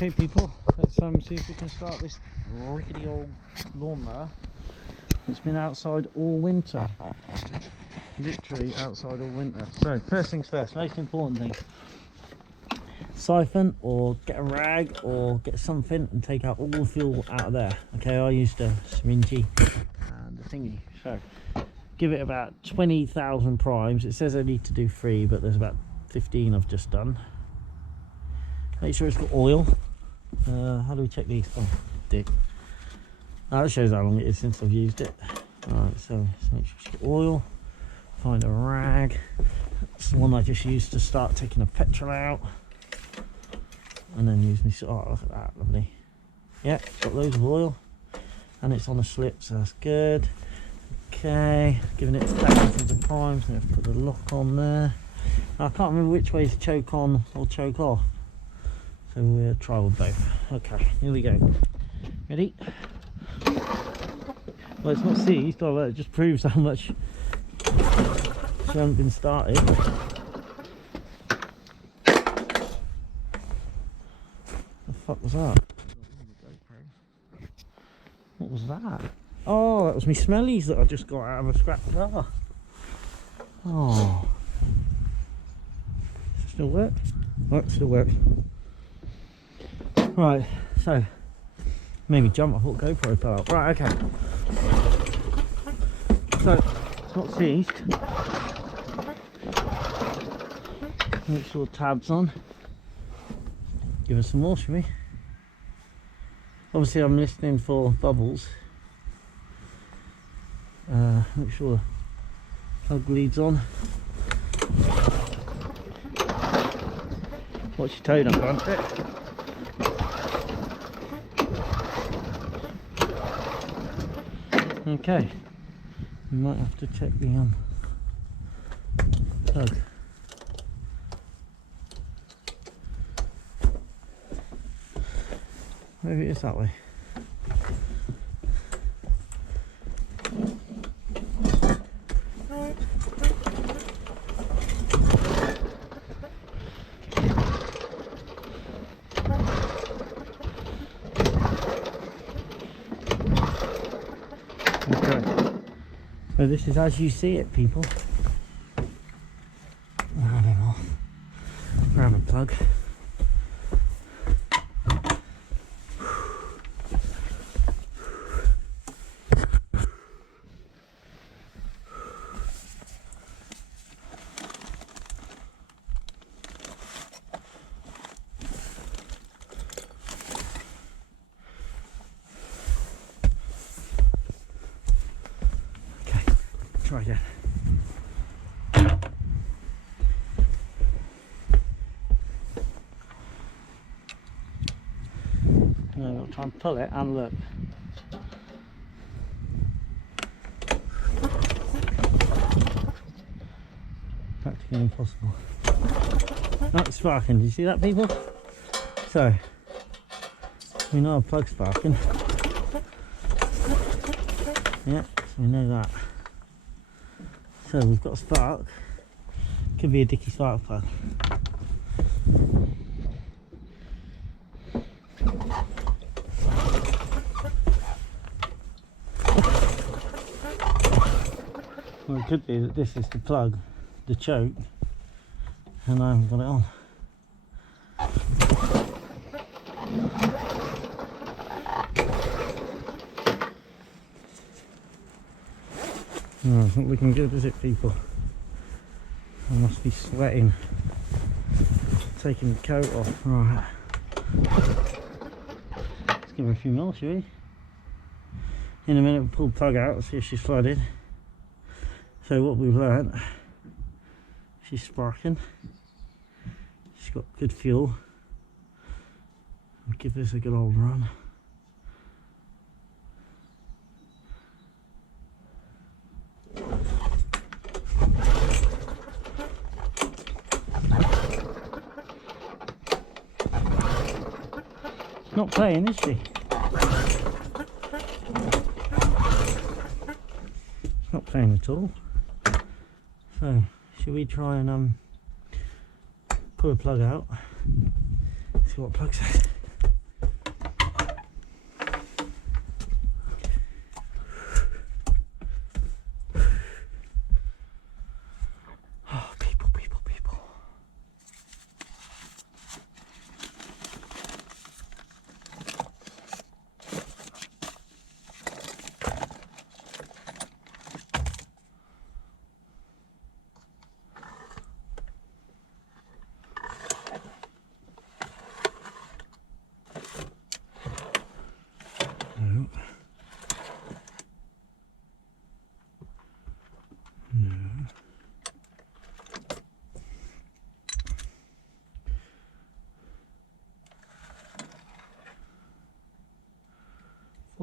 Okay people, let's see if we can start this rickety old lawnmower. It's been outside all winter, literally outside all winter. So first things first, most important thing, siphon or get a rag or get something and take out all the fuel out of there. Okay, I used a syringe and a thingy. So give it about 20,000 primes. It says I need to do 3, but there's about 15 I've just done. Make sure it's got oil. How do we check these? Oh, dick. That shows how long it is since I've used it. Alright, so make sure it's got oil. Find a rag. That's the one I just used to start taking the petrol out. And then use me. Oh, look at that, lovely. Yeah, it's got loads of oil. And it's on a slip, so that's good. Okay, giving it thousands of primes. I'm going to put the lock on there. Now, I can't remember which way to choke on or choke off. So we'll try with both. Okay, here we go. Ready? Well, it's not seized, although it just proves how much she hasn't been started. The fuck was that? What was that? Oh, that was me smellies that I just got out of a scrap car. Oh. Does it still work? Oh, it still works. Right, so maybe jump. I thought GoPro fell out. Right, okay. So it's not seized. Make sure the tab's on. Give us some more, shall we? Obviously, I'm listening for bubbles. Make sure the plug leads on. Watch your toe, don't bump it. Okay, we might have to check the plug. Maybe it is that way. So this is as you see it, people. I don't know. Grab a plug. Try again. Now we'll try and pull it and look. Practically impossible. That's sparking. Did you see that, people? So we know a plug's sparking. Yeah, so we know that. So we've got a spark. Could be a dicky spark plug. Well, it could be that this is the plug, the choke, and I haven't got it on. No, it's not looking good, is it, people? I must be sweating. Taking the coat off. Right. Let's give her a few more, shall we? In a minute we'll pull the plug out, see if she's flooded. So what we've learnt, she's sparking. She's got good fuel. I'll give this a good old run. Not playing, is she? It's not playing at all. So, should we try and pull a plug out? See what plug says.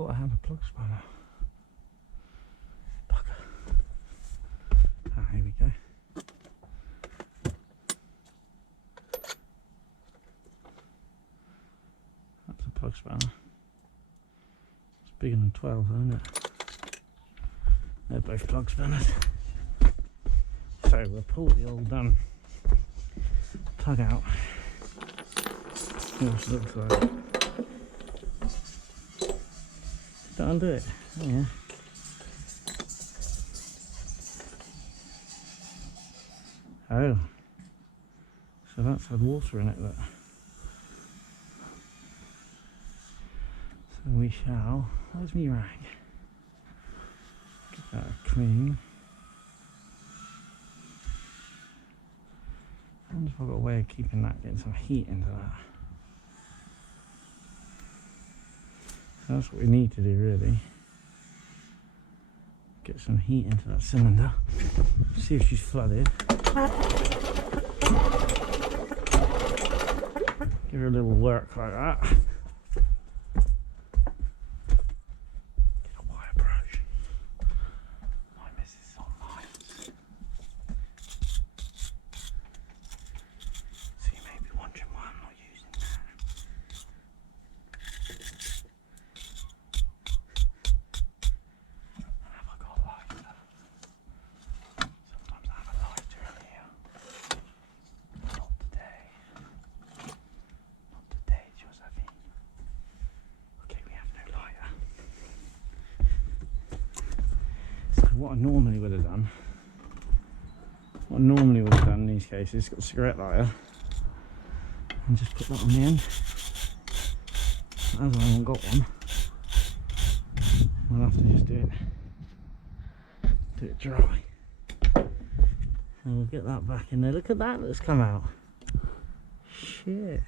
thought I had a plug spanner. Bugger. Ah, here we go. That's a plug spanner. It's bigger than 12 though, isn't it? They're both plug spanners. So we'll pull the old plug out. See what it looks like. Did that undo it? Oh, yeah. Oh. So that's had water in it, look. So we shall. Where's my rag? Get that clean. I wonder if I've got a way of keeping that, getting some heat into that. So that's what we need to do really. Get some heat into that cylinder. See if she's flooded. Give her a little work like that. Get a wire brush. My missus is on mine. So you may be wondering why I'm not using that. Have I got a lighter? Sometimes I have a lighter in here. Not today. Not today, Josephine. Okay, we have no lighter. So what I normally would have done, in these cases, got a cigarette lighter and just put that on the end. As I haven't got one, I'll have to just do it dry. And we'll get that back in there. Look at that that's come out. Shit.